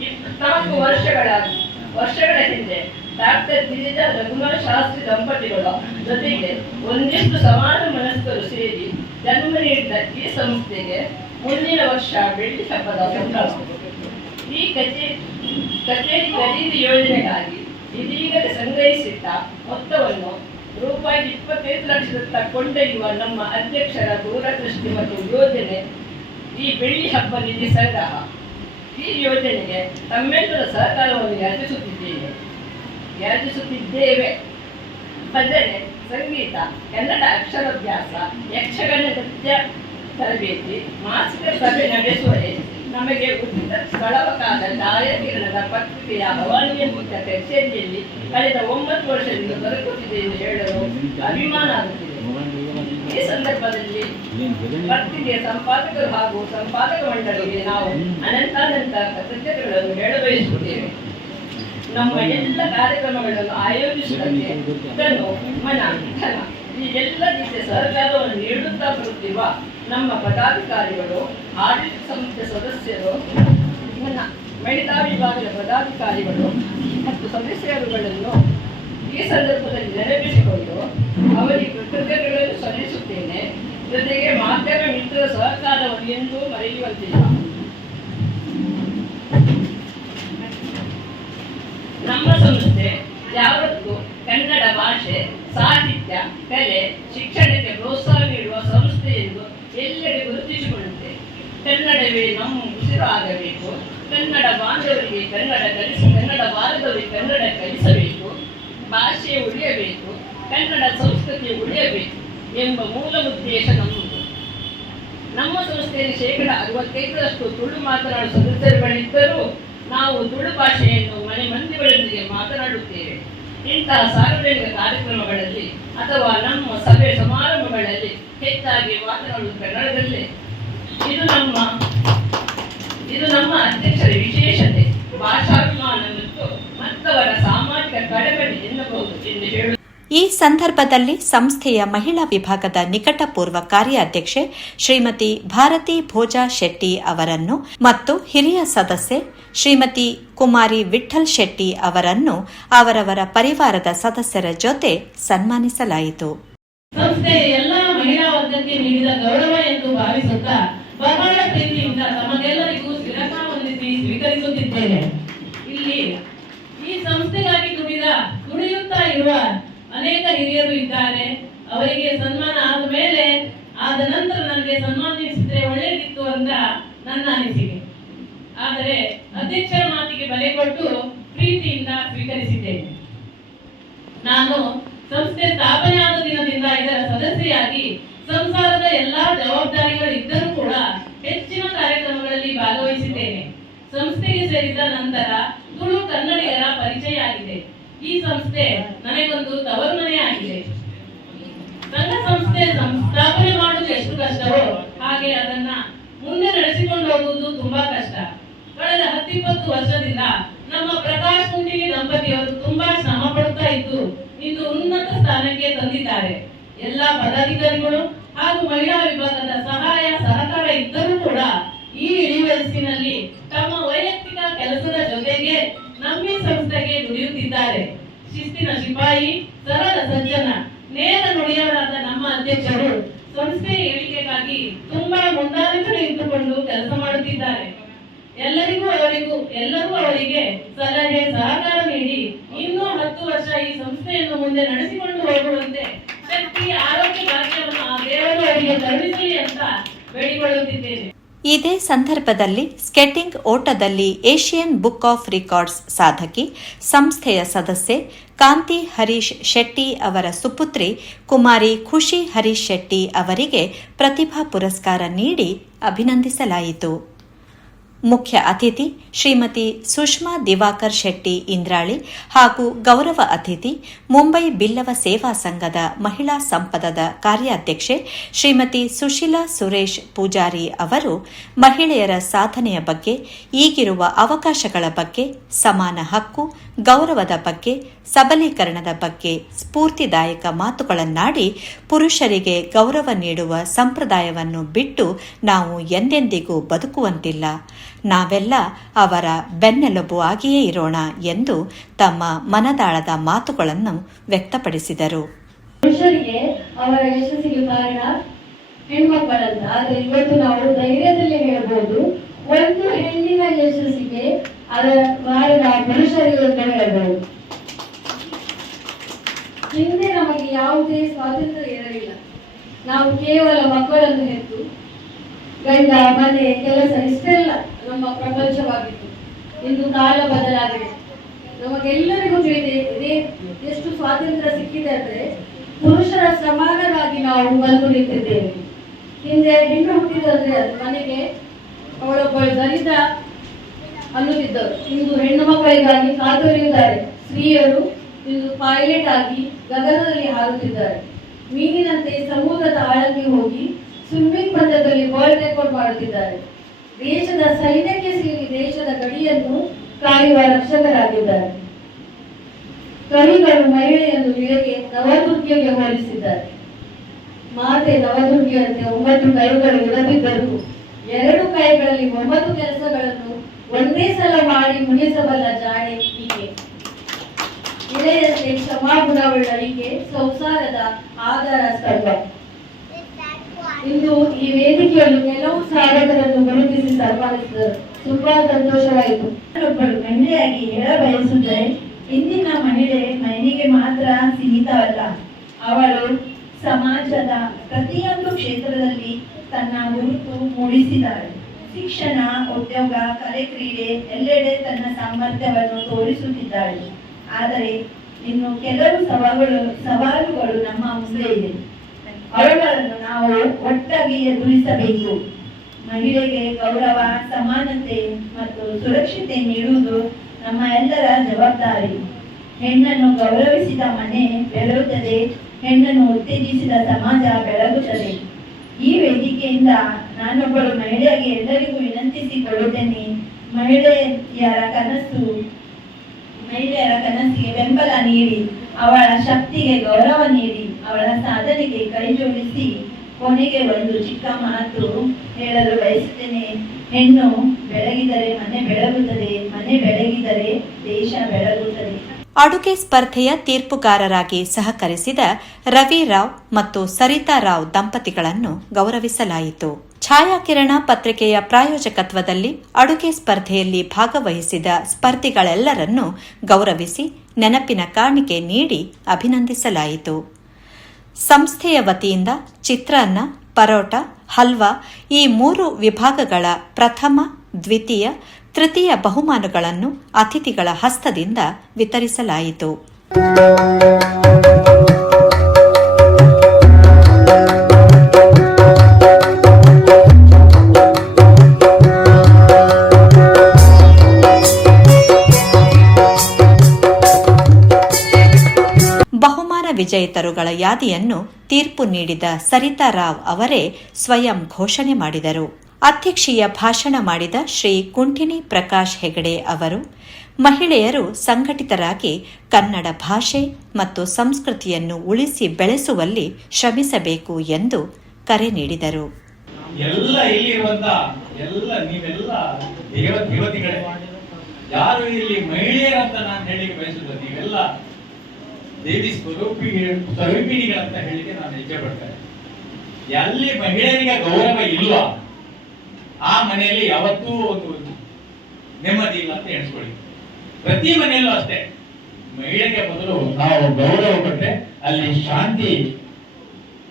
24 ವರ್ಷಗಳ ಹಿಂದೆ ಡಾಕ್ಟರ್ ಗಿರಿಜಾ ರಘುನಾಥ್ ಶಾಸ್ತ್ರಿ ದಂಪತಿಗಳ ಜೊತೆಗೆ ಒಂದಿಷ್ಟು ಸಮಾನ ಮನಸ್ಕರು ಸೇರಿ ಜನ್ಮ ನೀಡಿದ ಈ ಸಂಸ್ಥೆಗೆ ಮುಂದಿನ ವರ್ಷ ಬೆಳ್ಳಿ ಹಬ್ಬದ ಸಂಭ್ರಮ. ಈ ಕಚೇರಿ ಖರೀದಿ ಯೋಜನೆಗಾಗಿ ಇದೀಗಲೇ ಸಂಗ್ರಹಿಸಿದ್ದ ಮೊತ್ತವನ್ನು ರೂಪಾಯಿ 25 ಲಕ್ಷದತ್ತ ಕೊಂಡೊಯ್ಯುವ ನಮ್ಮ ಅಧ್ಯಕ್ಷರ ದೂರದೃಷ್ಟಿ ಮತ್ತು ಯೋಜನೆ ಈ ಬೆಳ್ಳಿ ಹಬ್ಬ ನಿಧಿ ಸಂಗ್ರಹ. ಈ ಯೋಜನೆಗೆ ತಮ್ಮೆಲ್ಲರ ಸಹಕಾರವನ್ನು ಯಾಚಿಸುತ್ತಿದ್ದೇವೆ. ಭಜನೆ, ಸಂಗೀತ, ಕನ್ನಡ ಅಕ್ಷರಾಭ್ಯಾಸ, ಯಕ್ಷಗಾನ ನೃತ್ಯ ತರಬೇತಿ, ಮಾಸಿಕ ಸಭೆ ನಡೆಸುವರೆ ನಮಗೆ ಉಚಿತ ಸ್ಥಳವಕಾಶ ಛಾಯಾಕಿರಣದ ಪತ್ರಿಕೆಯ ಹವಾನಿಯಂತ್ರಿತ ಕಚೇರಿಯಲ್ಲಿ ಕಳೆದ 9 ವರ್ಷದಿಂದ ದೊರಕುತ್ತಿದೆ ಎಂದು ಹೇಳಲು ಅಭಿಮಾನ ಆಗುತ್ತಿದೆ. ಈ ಸಂದರ್ಭದಲ್ಲಿ ಪತ್ರಿಕೆಯ ಸಂಪಾದಕರು ಹಾಗೂ ಸಂಪಾದಕ ಮಂಡಳಿಗೆ ನಾವು ಅನಂತಾನಂತ ಕೃತಜ್ಞತೆಗಳನ್ನು ಹೇಳಬಯಸುತ್ತೇವೆ. ನಮ್ಮ ಎಲ್ಲ ಕಾರ್ಯಕ್ರಮಗಳನ್ನು ಆಯೋಜಿಸುವಂತೆ ಇದನ್ನು ಮನ ಧನ ಈ ಎಲ್ಲ ರೀತಿಯ ಸಹಕಾರವನ್ನು ನೀಡುತ್ತಾ ಬರುತ್ತಿರುವ ನಮ್ಮ ಪದಾಧಿಕಾರಿಗಳು, ಆಡಳಿತ ಸಂಸ್ಥೆ ಸದಸ್ಯರು, ಮಹಿಳಾ ವಿಭಾಗದ ಪದಾಧಿಕಾರಿಗಳು ಮತ್ತು ಸದಸ್ಯರುಗಳನ್ನು ಈ ಸಂದರ್ಭದಲ್ಲಿ ನೆನಪಿಸಿಕೊಂಡು ಅವರಿಗೆ ಕೃತಜ್ಞತೆಗಳನ್ನು ಸಲ್ಲಿಸುತ್ತೇನೆ. ಜೊತೆಗೆ ಮಾಧ್ಯಮ ಮಿತ್ರರ ಸಹಕಾರವನ್ನು ಎಂದೂ ಮರೆಯುವಂತಿಲ್ಲ. ನಮ್ಮ ಸಂಸ್ಥೆ ಯಾವತ್ತೂ ಕನ್ನಡ ಭಾಷೆ, ಸಾಹಿತ್ಯ, ಕಲೆ, ಶಿಕ್ಷಣಕ್ಕೆ ಪ್ರೋತ್ಸಾಹ ನೀಡುವ ಸಂಸ್ಥೆ ಎಂದು ಎಲ್ಲೆಡೆ ಗುರುತಿಸಿಕೊಳ್ಳುತ್ತೆ. ಕನ್ನಡವೇ ನಮ್ಮ ಉಸಿರು ಆಗಬೇಕು. ಕನ್ನಡ ಬಾಂಧವರಿಗೆ ಕನ್ನಡ ಕಲಿಸಿ, ಕನ್ನಡ ಬಾರದವರಿಗೆ ಕನ್ನಡ ಕಲಿಸಬೇಕು. ಭಾಷೆ ಉಳಿಯಬೇಕು, ಕನ್ನಡ ಸಂಸ್ಕೃತಿ ಉಳಿಯಬೇಕು ಎಂಬ ಮೂಲ ಉದ್ದೇಶ ನಮ್ಮದು. ನಮ್ಮ ಸಂಸ್ಥೆಯಲ್ಲಿ 65% ತುಳು ಮಾತನಾಡುವ ಸದಸ್ಯರುಗಳಿದ್ದರೂ ನಾವು ತುಳು ಭಾಷೆಯನ್ನು ಮನೆ ಮಂದಿಗಳೊಂದಿಗೆ ಮಾತನಾಡುತ್ತೇವೆ. ಇಂತಹ ಸಾರ್ವಜನಿಕ ಕಾರ್ಯಕ್ರಮಗಳಲ್ಲಿ ಅಥವಾ ನಮ್ಮ ಸಭೆ ಸಮಾರಂಭಗಳಲ್ಲಿ ಹೆಚ್ಚಾಗಿ ಮಾತನಾಡುವುದು ಕನ್ನಡದಲ್ಲೇ. ಇದು ನಮ್ಮ ಅಧ್ಯಕ್ಷರ ವಿಶೇಷತೆ, ಭಾಷಾಭಿಮಾನ ಮತ್ತು ಮತ್ತವರ ಸಾಮಾಜಿಕ ಕಳಕಳಿ ಎನ್ನಬಹುದು ಎಂದು ಹೇಳುವುದು. ಈ ಸಂದರ್ಭದಲ್ಲಿ ಸಂಸ್ಥೆಯ ಮಹಿಳಾ ವಿಭಾಗದ ನಿಕಟಪೂರ್ವ ಕಾರ್ಯಾಧ್ಯಕ್ಷೆ ಶ್ರೀಮತಿ ಭಾರತಿ ಭೋಜಾ ಶೆಟ್ಟಿ ಅವರನ್ನು ಮತ್ತು ಹಿರಿಯ ಸದಸ್ಯೆ ಶ್ರೀಮತಿ ಕುಮಾರಿ ವಿಠ್ಠಲ್ ಶೆಟ್ಟಿ ಅವರನ್ನು ಅವರವರ ಪರಿವಾರದ ಸದಸ್ಯರ ಜೊತೆ ಸನ್ಮಾನಿಸಲಾಯಿತು. ಸಂಸ್ಥೆಯ ಎಲ್ಲ ಮಹಿಳಾ ವರ್ಗಕ್ಕೆ ನೀಡಿದ ಗೌರವ ಎಂದು ಭಾವಿಸುತ್ತಾ ಬಹಳ ಪ್ರೀತಿಯಿಂದ ತಮಗೆಲ್ಲರಿಗೂ ಶಿರಸಾವಂದಿಸಿ ಸ್ವೀಕರಿಸುತ್ತಿದ್ದೇನೆ. ಇಲ್ಲಿ ಈ ಸಂಸ್ಥೆಗಾಗಿ ದುಡಿಯುತ್ತಾ ಇರುವ ಅನೇಕ ಹಿರಿಯರು ಇದ್ದಾರೆ. ಅವರಿಗೆ ಸನ್ಮಾನ ಆದ ನಂತರ ನನಗೆ ಸನ್ಮಾನಿಸಿದ್ರೆ ಒಳ್ಳೆಯದಿತ್ತು ಅಂತ ನನ್ನ ಅನಿಸಿಕೆ. ಆದರೆ ಅಧ್ಯಕ್ಷರ ಮಾತಿಗೆ ಬೆಲೆ ಕೊಟ್ಟು ಪ್ರೀತಿಯಿಂದ ಸ್ವೀಕರಿಸಿದ್ದೇನೆ. ನಾನು ಸಂಸ್ಥೆ ಸ್ಥಾಪನೆ ಆದ ದಿನದಿಂದ ಇದರ ಸದಸ್ಯೆಯಾಗಿ ಸಂಸಾರದ ಎಲ್ಲಾ ಜವಾಬ್ದಾರಿಗಳು ಇದ್ದರೂ ಕೂಡ ಹೆಚ್ಚಿನ ಕಾರ್ಯಕ್ರಮಗಳಲ್ಲಿ ಭಾಗವಹಿಸಿದ್ದೇನೆ. ಸಂಸ್ಥೆಗೆ ಸೇರಿದ ನಂತರ ತುಳು ಕನ್ನಡಿಗರ ಪರಿಚಯ ಆಗಿದೆ. ಈ ಸಂಸ್ಥೆ ನನಗೊಂದು ತವರು ಮನೆ ಆಗಿದೆ. ಸಂಘ ಸಂಸ್ಥೆ ಸ್ಥಾಪನೆ ಮಾಡುವುದು ಎಷ್ಟು ಕಷ್ಟವೋ ಹಾಗೆ ಅದನ್ನ ಮುಂದೆ ನಡೆಸಿಕೊಂಡು ಹೋಗುವುದು ತುಂಬಾ ಕಷ್ಟ. ಕಳೆದ 10-20 ವರ್ಷದಿಂದ ನಮ್ಮ ಪ್ರಕಾಶ್ ಕುಂಟಿನಿ ದಂಪತಿಯವರು ತುಂಬಾ ಶ್ರಮ ಪಡುತ್ತಾ ಇದ್ದು ಇಂದು ಉನ್ನತ ಸ್ಥಾನಕ್ಕೆ ತಂದಿದ್ದಾರೆ. ಎಲ್ಲ ಪದಾಧಿಕಾರಿಗಳು ಹಾಗೂ ಮಹಿಳಾ ವಿಭಾಗದ ಸಹಾಯ ಸಹಕಾರ ಇದ್ದರೂ ಕೂಡ ಈ ಇಳಿ ವಯಸ್ಸಿನಲ್ಲಿ ತಮ್ಮ ವೈಯಕ್ತಿಕ ಕೆಲಸದ ಜೊತೆಗೆ ನಮ್ಮ ಸಂಸ್ಥೆಗೆ ದುಡಿಯುತ್ತಿದ್ದಾರೆ. ಶಿಸ್ತಿನ ಶಿಪಾಯಿ, ಸರಳ ಸಜ್ಜನ, ನೇರ ನುಡಿಯವರಾದ ನಮ್ಮ ಅಧ್ಯಕ್ಷರು ಸಂಸ್ಥೆಯ ಏಳಿಗೆಗಾಗಿ ತುಂಬಾ ಮುಂದಾಲೋಚನೆ ಇಟ್ಟುಕೊಂಡು ಕೆಲಸ ಮಾಡುತ್ತಿದ್ದಾರೆ. ಎಲ್ಲರೂ ಅವರಿಗೆ ಸಲಹೆ ಸಹಕಾರ ನೀಡಿ ಇನ್ನೂ 10 ವರ್ಷ ಈ ಸಂಸ್ಥೆಯನ್ನು ಮುಂದೆ ನಡೆಸಿಕೊಂಡು ಹೋಗುವಂತೆ ಶಕ್ತಿ, ಆರೋಗ್ಯ ಭಾಗ್ಯವನ್ನು ಆ ದೇವರು ಅವರಿಗೆ ಕರುಣಿಸಲಿ ಅಂತ ಬೇಡಿಕೊಳ್ಳುತ್ತಿದ್ದೇನೆ. ಇದೇ ಸಂದರ್ಭದಲ್ಲಿ ಸ್ಕೇಟಿಂಗ್ ಓಟದಲ್ಲಿ ಏಷಿಯನ್ ಬುಕ್ ಆಫ್ ರೆಕಾರ್ಡ್ಸ್ ಸಾಧಕಿ, ಸಂಸ್ಥೆಯ ಸದಸ್ಯೆ ಕಾಂತಿ ಹರೀಶ್ ಶೆಟ್ಟಿ ಅವರ ಸುಪುತ್ರಿ ಕುಮಾರಿ ಖುಷಿ ಹರೀಶ್ ಶೆಟ್ಟಿ ಅವರಿಗೆ ಪ್ರತಿಭಾ ಪುರಸ್ಕಾರ ನೀಡಿ ಅಭಿನಂದಿಸಲಾಯಿತು. ಮುಖ್ಯ ಅತಿಥಿ ಶ್ರೀಮತಿ ಸುಷ್ಮಾ ದಿವಾಕರ್ ಶೆಟ್ಟಿ ಇಂದ್ರಾಳಿ ಹಾಗೂ ಗೌರವ ಅತಿಥಿ ಮುಂಬೈ ಬಿಲ್ಲವ ಸೇವಾ ಸಂಘದ ಮಹಿಳಾ ಸಂಪದದ ಕಾರ್ಯಾಧ್ಯಕ್ಷೆ ಶ್ರೀಮತಿ ಸುಶೀಲಾ ಸುರೇಶ್ ಪೂಜಾರಿ ಅವರು ಮಹಿಳೆಯರ ಸಾಧನೆಯ ಬಗ್ಗೆ, ಈಗಿರುವ ಅವಕಾಶಗಳ ಬಗ್ಗೆ, ಸಮಾನ ಹಕ್ಕು, ಗೌರವದ ಬಗ್ಗೆ, ಸಬಲೀಕರಣದ ಬಗ್ಗೆ ಸ್ಫೂರ್ತಿದಾಯಕ ಮಾತುಗಳನ್ನಾಡಿ ಪುರುಷರಿಗೆ ಗೌರವ ನೀಡುವ ಸಂಪ್ರದಾಯವನ್ನು ಬಿಟ್ಟು ನಾವು ಎಂದೆಂದಿಗೂ ಬದುಕುವಂತಿಲ್ಲ. ನಾವೆಲ್ಲ ಅವರ ಬೆನ್ನೆಲುಬು ಆಗಿಯೇ ಇರೋಣ ಎಂದು ತಮ್ಮ ಮನದಾಳದ ಮಾತುಗಳನ್ನು ವ್ಯಕ್ತಪಡಿಸಿದರು. ಪುರುಷರಿಗೆ ಅವರ ಯಶಸ್ಸಿಗೆ ಕಾರಣ ಹೆಣ್ಮಕ್ಕಳಂತ. ಆದ್ರೆ ಇವತ್ತು ನಾವು ಧೈರ್ಯದಲ್ಲಿ ಹೇಳಬಹುದು, ಒಂದು ಹೆಣ್ಣಿನ ಯಶಸ್ಸಿಗೆ ಅದರ ಕಾರಣ ಪುರುಷರಿಗೆ ಅಂತ ಹೇಳಬಹುದು. ಹಿಂದೆ ನಮಗೆ ಯಾವುದೇ ಸ್ವಾತಂತ್ರ್ಯ ಇರಲಿಲ್ಲ. ನಾವು ಕೇವಲ ಮಕ್ಕಳನ್ನು ಹೆತ್ತು ಗಂಡ, ಮನೆ, ಕೆಲಸ ಇಷ್ಟೆಲ್ಲ ನಮ್ಮ ಪ್ರಪಂಚವಾಗಿತ್ತು. ಇಂದು ಕಾಲ ಬದಲಾಗಿದೆ. ನಮಗೆಲ್ಲರಿಗೂ ತಿಳಿದಿದೆ ಎಷ್ಟು ಸ್ವಾತಂತ್ರ್ಯ ಸಿಕ್ಕಿದೆ ಅಂದ್ರೆ ಪುರುಷರ ಸಮಾನವಾಗಿ ನಾವು ಬಂದು ನಿಂತಿದ್ದೇವೆ. ಹಿಂದೆ ಹೆಣ್ಣು ಹುಟ್ಟಿದ್ರೆ ಅದು ಮನೆಗೆ ಅವಳೊಬ್ಬಳು ದಲಿತ ಅನ್ನುತ್ತಿದ್ದರು. ಇಂದು ಹೆಣ್ಣು ಮಕ್ಕಳಿಗಾಗಿ ಕಾತೊರೆಯುತ್ತಾರೆ. ಸ್ತ್ರೀಯರು ಇಂದು ಪೈಲಟ್ ಆಗಿ ಗಗನದಲ್ಲಿ ಹಾರುತ್ತಿದ್ದಾರೆ. ಮೀನಿನಂತೆ ಸಮುದ್ರದ ಆಳಕ್ಕೆ ಹೋಗಿ ಸ್ವಿಮ್ಮಿಂಗ್ ಪಂದ್ಯದಲ್ಲಿ ವರ್ಲ್ಡ್ ರೆಕಾರ್ಡ್ ಮಾಡುತ್ತಿದ್ದಾರೆ. ದೇಶದ ಸೈನ್ಯಕ್ಕೆ ಸೇರಿ ದೇಶದ ಗಡಿಯನ್ನು ಕಾಯುವ ರಕ್ಷಕರಾಗಿದ್ದಾರೆ. ಕವಿಗಳು ಮಹಿಳೆಯನ್ನು ಇಳೆಗೆ ನವದುರ್ಗೆಗೆ ಹೋಲಿಸಿದ್ದಾರೆ. ಮಾತೆ ನವದುರ್ಗೆಯಂತೆ 9 ಕೈಗಳು ಇರದಿದ್ದರೂ 2 ಕೈಗಳಲ್ಲಿ 9 ಕೆಲಸಗಳನ್ನು ಒಂದೇ ಸಲ ಮಾಡಿ ಮುಗಿಸಬಲ್ಲ ಜಾಣೆ ಈಕೆ. ಇಳೆಯಂತೆ ಕ್ಷಮಾಗುಣವುಳ್ಳ ಈಕೆ ಸಂಸಾರದ ಆಧಾರ ಸ್ತಂಭ. ಇಂದು ಈ ವೇದಿಕೆಯಲ್ಲಿ ಕೆಲವು ಸಾಧಕರನ್ನು ಗುರುತಿಸಿ ಸನ್ಮಾನಿಸಿದರು. ತುಂಬಾ ಸಂತೋಷವಾಯಿತು. ಒಬ್ಬಳು ಮಹಿಳೆಯಾಗಿ ಹೇಳ ಬಯಸಿದರೆ, ಇಂದಿನ ಮಹಿಳೆ ಮನೆಗೆ ಮಾತ್ರ ಸೀಮಿತವಲ್ಲ. ಅವಳು ಸಮಾಜದ ಪ್ರತಿಯೊಂದು ಕ್ಷೇತ್ರದಲ್ಲಿ ತನ್ನ ಗುರುತು ಮೂಡಿಸಿದ್ದಾಳೆ. ಶಿಕ್ಷಣ, ಉದ್ಯೋಗ, ಕಲೆ, ಕ್ರೀಡೆ ಎಲ್ಲೆಡೆ ತನ್ನ ಸಾಮರ್ಥ್ಯವನ್ನು ತೋರಿಸುತ್ತಿದ್ದಾಳೆ. ಆದರೆ ಇನ್ನು ಕೆಲವು ಸವಾಲುಗಳು ನಮ್ಮ ಮುಂದೆ ಇದೆ. ಅವುಗಳನ್ನು ನಾವು ಒಟ್ಟಾಗಿ ಎದುರಿಸಬೇಕು. ಮಹಿಳೆಗೆ ಗೌರವ, ಸಮಾನತೆ ಮತ್ತು ಸುರಕ್ಷತೆ ನೀಡುವುದು ನಮ್ಮ ಎಲ್ಲರ ಜವಾಬ್ದಾರಿ. ಹೆಣ್ಣನ್ನು ಗೌರವಿಸಿದ ಮನೆ ಬೆಳೆಯುತ್ತದೆ, ಹೆಣ್ಣನ್ನು ಉತ್ತೇಜಿಸಿದ ಸಮಾಜ ಬೆಳಗುತ್ತದೆ. ಈ ವೇದಿಕೆಯಿಂದ ನಾನೊಬ್ಬಳು ಮಹಿಳೆಯಾಗಿ ಎಲ್ಲರಿಗೂ ವಿನಂತಿಸಿಕೊಳ್ಳುತ್ತೇನೆ. ಮಹಿಳೆಯರ ಕನಸಿಗೆ ಬೆಂಬಲ ನೀಡಿ, ಅವಳ ಶಕ್ತಿಗೆ ಗೌರವ ನೀಡಿ, ಅವಳ ಸಾಧನೆಗೆ ಕೈ ಜೋಡಿಸಿ. ಕೊನೆಗೆ ಒಂದು ಚಿಕ್ಕ ಮಾತು ಹೇಳಲು ಬಯಸುತ್ತೇನೆ. ಹೆಣ್ಣು ಬೆಳಗಿದರೆ ಮನೆ ಬೆಳಗುತ್ತದೆ, ಮನೆ ಬೆಳಗಿದರೆ ದೇಶ ಬೆಳಗುತ್ತದೆ. ಅಡುಗೆ ಸ್ಪರ್ಧೆಯ ತೀರ್ಪುಗಾರರಾಗಿ ಸಹಕರಿಸಿದ ರವಿ ರಾವ್ ಮತ್ತು ಸರಿತಾ ರಾವ್ ದಂಪತಿಗಳನ್ನು ಗೌರವಿಸಲಾಯಿತು. ಛಾಯಾಕಿರಣ ಪತ್ರಿಕೆಯ ಪ್ರಾಯೋಜಕತ್ವದಲ್ಲಿ ಅಡುಗೆ ಸ್ಪರ್ಧೆಯಲ್ಲಿ ಭಾಗವಹಿಸಿದ ಸ್ಪರ್ಧಿಗಳೆಲ್ಲರನ್ನೂ ಗೌರವಿಸಿ ನೆನಪಿನ ಕಾಣಿಕೆ ನೀಡಿ ಅಭಿನಂದಿಸಲಾಯಿತು. ಸಂಸ್ಥೆಯ ವತಿಯಿಂದ ಚಿತ್ರಾನ್ನ, ಪರೋಟ, ಹಲ್ವಾ ಈ 3 ವಿಭಾಗಗಳ ಪ್ರಥಮ, ದ್ವಿತೀಯ, ತೃತೀಯ ಬಹುಮಾನಗಳನ್ನು ಅತಿಥಿಗಳ ಹಸ್ತದಿಂದ ವಿತರಿಸಲಾಯಿತು. ಬಹುಮಾನ ವಿಜೇತರುಗಳ ಯಾದಿಯನ್ನು ತೀರ್ಪು ನೀಡಿದ ಸರಿತಾ ರಾವ್ ಅವರೇ ಸ್ವಯಂ ಘೋಷಣೆ ಮಾಡಿದರು. ಅಧ್ಯಕ್ಷೀಯ ಭಾಷಣ ಮಾಡಿದ ಶ್ರೀ ಕುಂಠಿನಿ ಪ್ರಕಾಶ್ ಹೆಗಡೆ ಅವರು ಮಹಿಳೆಯರು ಸಂಘಟಿತರಾಗಿ ಕನ್ನಡ ಭಾಷೆ ಮತ್ತು ಸಂಸ್ಕೃತಿಯನ್ನು ಉಳಿಸಿ ಬೆಳೆಸುವಲ್ಲಿ ಶ್ರಮಿಸಬೇಕು ಎಂದು ಕರೆ ನೀಡಿದರು. ಎಲ್ಲ ಇಲ್ಲಿರುವಂತ ನೀವೆಲ್ಲ ದೇವತೆಗಳೇ. ಯಾರು ಇಲ್ಲಿ ಮಹಿಳೆಯರಂತ ನಾನು ಹೇಳಿಕೆ ಬಯಸುವುದು, ನೀವೆಲ್ಲ ದೇವಿ ಸ್ವರೂಪಿಣಿಗಳಂತ ಹೇಳಿಕೆ ನಾನು ಇಚ್ಛೆ ಪಡ್ತೇನೆ. ಎಲ್ಲಿ ಮಹಿಳೆಯರಿಗೆ ಗೌರವ ಇಲ್ವಾ ಆ ಮನೆಯಲ್ಲಿ ಯಾವತ್ತೂ ಒಂದು ನೆಮ್ಮದಿ ಇಲ್ಲ ಅಂತ ಎಣಿಸ್ಕೊಳ್ಳಿ. ಪ್ರತಿ ಮನೆಯಲ್ಲೂ ಅಷ್ಟೇ, ಮಹಿಳೆಗೆ ಮೊದಲು ನಾವು ಗೌರವ ಕೊಟ್ಟರೆ ಅಲ್ಲಿ ಶಾಂತಿ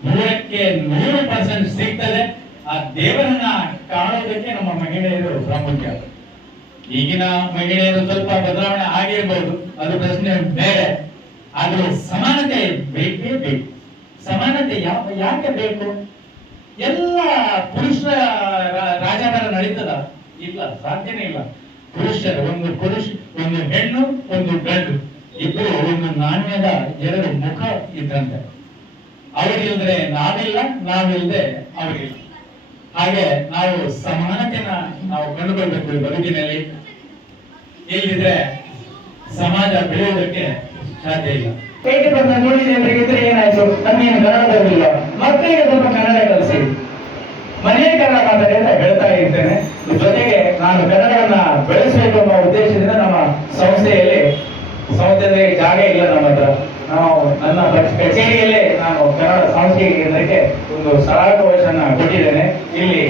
100% ಸಿಗ್ತದೆ. ಆ ದೇವರನ್ನ ಕಾಣೋದಕ್ಕೆ ನಮ್ಮ ಮಹಿಳೆಯರು ಪ್ರಾಮುಖ್ಯ. ಈಗಿನ ಮಹಿಳೆಯರು ಸ್ವಲ್ಪ ಬದಲಾವಣೆ ಆಗಿರ್ಬೋದು, ಅದು ಪ್ರಶ್ನೆ ಬೇರೆ. ಆದ್ರೆ ಸಮಾನತೆ ಬೇಕೇ ಬೇಕು. ಸಮಾನತೆ ಯಾಕೆ ಬೇಕು? ಎಲ್ಲ ಪುರುಷರ ರಾಜಭಾರ ನಡೀತದ? ಇಲ್ಲ, ಸಾಧ್ಯನೇ ಇಲ್ಲ. ಪುರುಷರು, ಒಂದು ಹೆಣ್ಣು, ಒಂದು ಗಂಡು, ಇಬ್ಬರು ಒಂದು ನಾಣ್ಯದ 2 ಮುಖ ಇದ್ದಂತೆ. ಅವರಿಲ್ಲದ್ರೆ ನಾವಿಲ್ಲ, ನಾವಿಲ್ಲದೆ ಅವರಿಲ್ಲ. ಹಾಗೆ ನಾವು ಸಮಾನತೆನ ನಾವು ಕಂಡುಕೊಳ್ಬೇಕು ಈ ಬದುಕಿನಲ್ಲಿ. ಇಲ್ಲಿದ್ರೆ ಸಮಾಜ ಬೆಳೆಯುವುದಕ್ಕೆ ಸಾಧ್ಯ ಇಲ್ಲ. ಪೇಟೆ ಬಂದ ನೋಡಿದೆ ಅಂತ ಹೇಳಿದ್ರೆ ಏನಾಯ್ತು? ನಮ್ಗೇನು ಕನ್ನಡ ಬರಲಿಲ್ಲ, ಮಕ್ಕಳಿಗೆ ಸ್ವಲ್ಪ ಕನ್ನಡ ಕಲಿಸಿ. ಮನೆಯ ಕನ್ನಡ ಮಾತಾಡಿ ಅಂತ ಹೇಳ್ತಾ ಇರ್ತೇನೆ. ಜೊತೆಗೆ ನಾನು ಕನ್ನಡವನ್ನ ಬೆಳೆಸಬೇಕು ಅನ್ನೋ ಉದ್ದೇಶದಿಂದ ನಮ್ಮ ಸಂಸ್ಥೆಯಲ್ಲಿ ಜಾಗ ಇಲ್ಲ ನಮ್ಮ ಹತ್ರ. ನನ್ನ ಕಚೇರಿಯಲ್ಲೇ ನಾನು ಕನ್ನಡ ಸಾಂಸ್ಕೃತಿಕ ಕೇಂದ್ರಕ್ಕೆ ಒಂದು ಸ್ಥಳಾವಕಾಶವನ್ನ ಕೊಟ್ಟಿದ್ದೇನೆ. ಇಲ್ಲಿ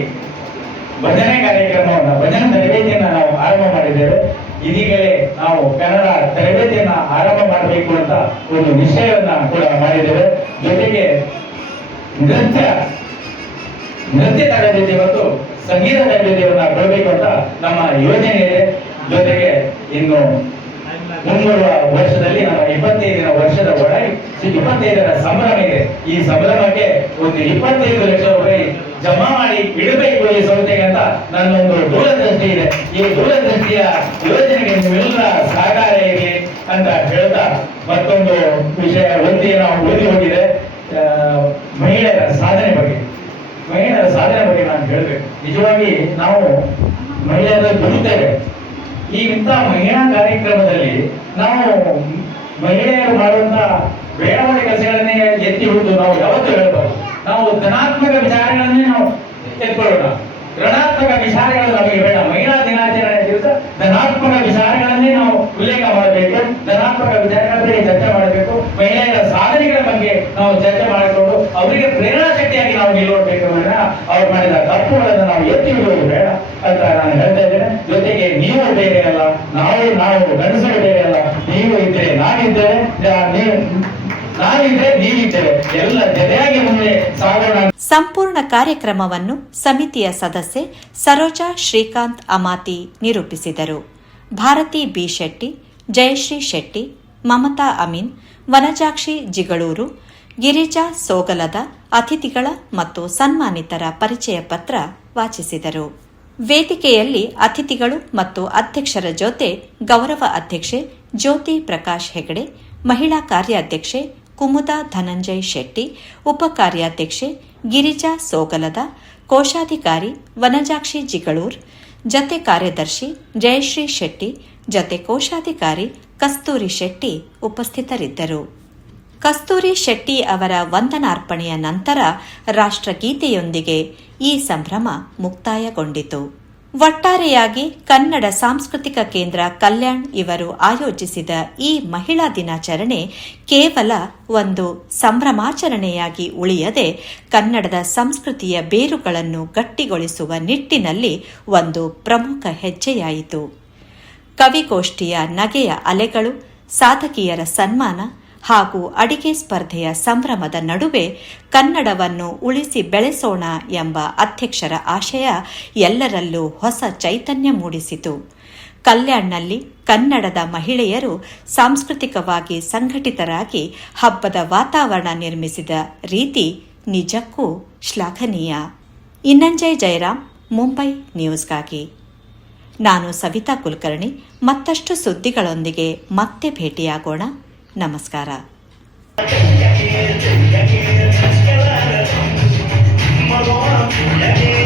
ಭಜನೆ ಕಾರ್ಯಕ್ರಮವನ್ನ, ಭಜನೆ ತರಬೇತಿಯನ್ನ ನಾವು ಆರಂಭ ಮಾಡಿದ್ದೇವೆ. ಇದೀಗಲೇ ನಾವು ಕನ್ನಡ ತರಬೇತಿಯನ್ನ ಆರಂಭ ಮಾಡಬೇಕು ಅಂತ ಒಂದು ನಿಶ್ಚಯವನ್ನ ಕೂಡ ಮಾಡಿದ್ದೇವೆ. ಜೊತೆಗೆ ನೃತ್ಯ ತರಬೇತಿ ಮತ್ತು ಸಂಗೀತ ತರಬೇತಿಯನ್ನ ಕೊಡಬೇಕು ಅಂತ ನಮ್ಮ ಯೋಜನೆ ಇದೆ. ಜೊತೆಗೆ ಇನ್ನು ಮುಂಬರುವ ವರ್ಷದಲ್ಲಿ ನಮ್ಮ 25ನೇ ವರ್ಷದ ಒಳಗೆ 25ರ ಸಂಭ್ರಮ ಇದೆ. ಈ ಸಂಭ್ರಮಕ್ಕೆ ಒಂದು 25 ಲಕ್ಷ ರೂಪಾಯಿ ಜಮಾ ಮಾಡಿ ಇಡಬೇಕು ಈ ಸಂಸ್ಥೆಗೆ ಅಂತ ನನ್ನೊಂದು ದೂರದೃಷ್ಟಿ ಇದೆ. ಈ ದೂರದೃಷ್ಟಿಯ ಯೋಜನೆಗೆ ನಿಮ್ಮೆಲ್ಲರ ಸಹಕಾರ ಇರಲಿ ಅಂತ ಹೇಳ್ತಾ, ಮತ್ತೊಂದು ವಿಷಯ ನಾವು ಓದಿ ಹೋಗಿದೆ. ಮಹಿಳೆಯರ ಸಾಧನೆ ಬಗ್ಗೆ ನಾನು ಹೇಳಬೇಕು. ನಿಜವಾಗಿ ನಾವು ಮಹಿಳೆಯರು ದುಡಿತೇವೆ. ಈ ಇಂಥ ಮಹಿಳಾ ಕಾರ್ಯಕ್ರಮದಲ್ಲಿ ನಾವು ಮಹಿಳೆಯರು ಮಾಡುವಂತ ಬೇಡವಾದ ಕೆಲಸಗಳನ್ನೇ ಎತ್ತಿ ಹಿಡಿದು ನಾವು ಯಾವತ್ತೂ ಹೇಳ್ಬಾರ್ದು. ನಾವು ಧನಾತ್ಮಕ ವಿಚಾರಗಳನ್ನೇ ನಾವು ಎತ್ಕೊಳ್ಳೋಣ. ಋಣಾತ್ಮಕ ವಿಚಾರಗಳು ನಮಗೆ ಬೇಡ. ಮಹಿಳಾ ದಿನಾಚರಣೆ ದಿವಸ ಧನಾತ್ಮಕ ವಿಚಾರಗಳನ್ನೇ ನಾವು ಉಲ್ಲೇಖ ಮಾಡಬೇಕು. ಧನಾತ್ಮಕ ವಿಚಾರಗಳ ಬಗ್ಗೆ ಚರ್ಚೆ ಮಾಡಬೇಕು. ಮಹಿಳೆಯರ ಸಾಧನೆಗಳ ಬಗ್ಗೆ ನಾವು ಚರ್ಚೆ ಮಾಡಿಕೊಂಡು ಅವರಿಗೆ ಪ್ರೇರಣಾ ಶಕ್ತಿಯಾಗಿ ನಾವು ನಿಲ್ಲಬೇಕು. ಅವ್ರು ಮಾಡಿದ ತಪ್ಪುಗಳನ್ನು ನಾವು ಎತ್ತಿ ಹಿಡಿಯೋದು ಬೇಡ ಅಂತ ನಾನು ಹೇಳ್ತಾ ಇದ್ದೇನೆ. ಜೊತೆಗೆ ನೀವು ಬೇರೆ ಅಲ್ಲ, ನಾವು ಗಂಡಸರು ಬೇರೆ ಅಲ್ಲ. ನೀವು ಇದ್ರೆ ನಾನಿದ್ದೇವೆ, ನಾನಿದ್ರೆ ನೀವಿದ್ದೇವೆ. ಎಲ್ಲ ಜೊತೆಯಾಗಿ ಮುಂದೆ ಸಾಗೋಣ. ಸಂಪೂರ್ಣ ಕಾರ್ಯಕ್ರಮವನ್ನು ಸಮಿತಿಯ ಸದಸ್ಯೆ ಸರೋಜಾ ಶ್ರೀಕಾಂತ್ ಅಮಾತಿ ನಿರೂಪಿಸಿದರು. ಭಾರತಿ ಬಿ ಶೆಟ್ಟಿ, ಜಯಶ್ರೀ ಶೆಟ್ಟಿ, ಮಮತಾ ಅಮೀನ್, ವನಜಾಕ್ಷಿ ಜಿಗಳೂರು, ಗಿರಿಜಾ ಸೋಗಲದ ಅತಿಥಿಗಳ ಮತ್ತು ಸನ್ಮಾನಿತರ ಪರಿಚಯ ಪತ್ರ ವಾಚಿಸಿದರು. ವೇದಿಕೆಯಲ್ಲಿ ಅತಿಥಿಗಳು ಮತ್ತು ಅಧ್ಯಕ್ಷರ ಜೊತೆ ಗೌರವ ಅಧ್ಯಕ್ಷೆ ಜ್ಯೋತಿ ಪ್ರಕಾಶ್ ಹೆಗಡೆ, ಮಹಿಳಾ ಕಾರ್ಯಾಧ್ಯಕ್ಷೆ ಕುಮುದಾ ಧನಂಜಯ್ ಶೆಟ್ಟಿ, ಉಪ ಕಾರ್ಯಾಧ್ಯಕ್ಷೆ ಗಿರಿಜಾ ಸೋಗಲದ, ಕೋಶಾಧಿಕಾರಿ ವನಜಾಕ್ಷಿ ಜಿಗಳೂರ್, ಜತೆ ಕಾರ್ಯದರ್ಶಿ ಜಯಶ್ರೀ ಶೆಟ್ಟಿ, ಜತೆ ಕೋಶಾಧಿಕಾರಿ ಕಸ್ತೂರಿ ಶೆಟ್ಟಿ ಉಪಸ್ಥಿತರಿದ್ದರು. ಕಸ್ತೂರಿ ಶೆಟ್ಟಿ ಅವರ ವಂದನಾರ್ಪಣೆಯ ನಂತರ ರಾಷ್ಟ್ರಗೀತೆಯೊಂದಿಗೆ ಈ ಸಂಭ್ರಮ ಮುಕ್ತಾಯಗೊಂಡಿತು. ಒಟ್ಟಾರೆಯಾಗಿ ಕನ್ನಡ ಸಾಂಸ್ಕೃತಿಕ ಕೇಂದ್ರ ಕಲ್ಯಾಣ್ ಇವರು ಆಯೋಜಿಸಿದ ಈ ಮಹಿಳಾ ದಿನಾಚರಣೆ ಕೇವಲ ಒಂದು ಸಂಭ್ರಮಾಚರಣೆಯಾಗಿ ಉಳಿಯದೆ ಕನ್ನಡದ ಸಂಸ್ಕೃತಿಯ ಬೇರುಗಳನ್ನು ಗಟ್ಟಿಗೊಳಿಸುವ ನಿಟ್ಟಿನಲ್ಲಿ ಒಂದು ಪ್ರಮುಖ ಹೆಜ್ಜೆಯಾಯಿತು. ಕವಿಗೋಷ್ಠಿಯ ನಗೆಯ ಅಲೆಗಳು, ಸಾಧಕಿಯರ ಸನ್ಮಾನ ಹಾಗೂ ಅಡಿಗೆ ಸ್ಪರ್ಧೆಯ ಸಂಭ್ರಮದ ನಡುವೆ ಕನ್ನಡವನ್ನು ಉಳಿಸಿ ಬೆಳೆಸೋಣ ಎಂಬ ಅಧ್ಯಕ್ಷರ ಆಶಯ ಎಲ್ಲರಲ್ಲೂ ಹೊಸ ಚೈತನ್ಯ ಮೂಡಿಸಿತು. ಕಲ್ಯಾಣ್ನಲ್ಲಿ ಕನ್ನಡದ ಮಹಿಳೆಯರು ಸಾಂಸ್ಕೃತಿಕವಾಗಿ ಸಂಘಟಿತರಾಗಿ ಹಬ್ಬದ ವಾತಾವರಣ ನಿರ್ಮಿಸಿದ ರೀತಿ ನಿಜಕ್ಕೂ ಶ್ಲಾಘನೀಯ. ಇನ್ನಂಜಯ್ ಜಯರಾಮ್, ಮುಂಬೈ ನ್ಯೂಸ್ಗಾಗಿ. ನಾನು ಸವಿತಾ ಕುಲಕರ್ಣಿ. ಮತ್ತಷ್ಟು ಸುದ್ದಿಗಳೊಂದಿಗೆ ಮತ್ತೆ ಭೇಟಿಯಾಗೋಣ. ನಮಸ್ಕಾರ. Madonna,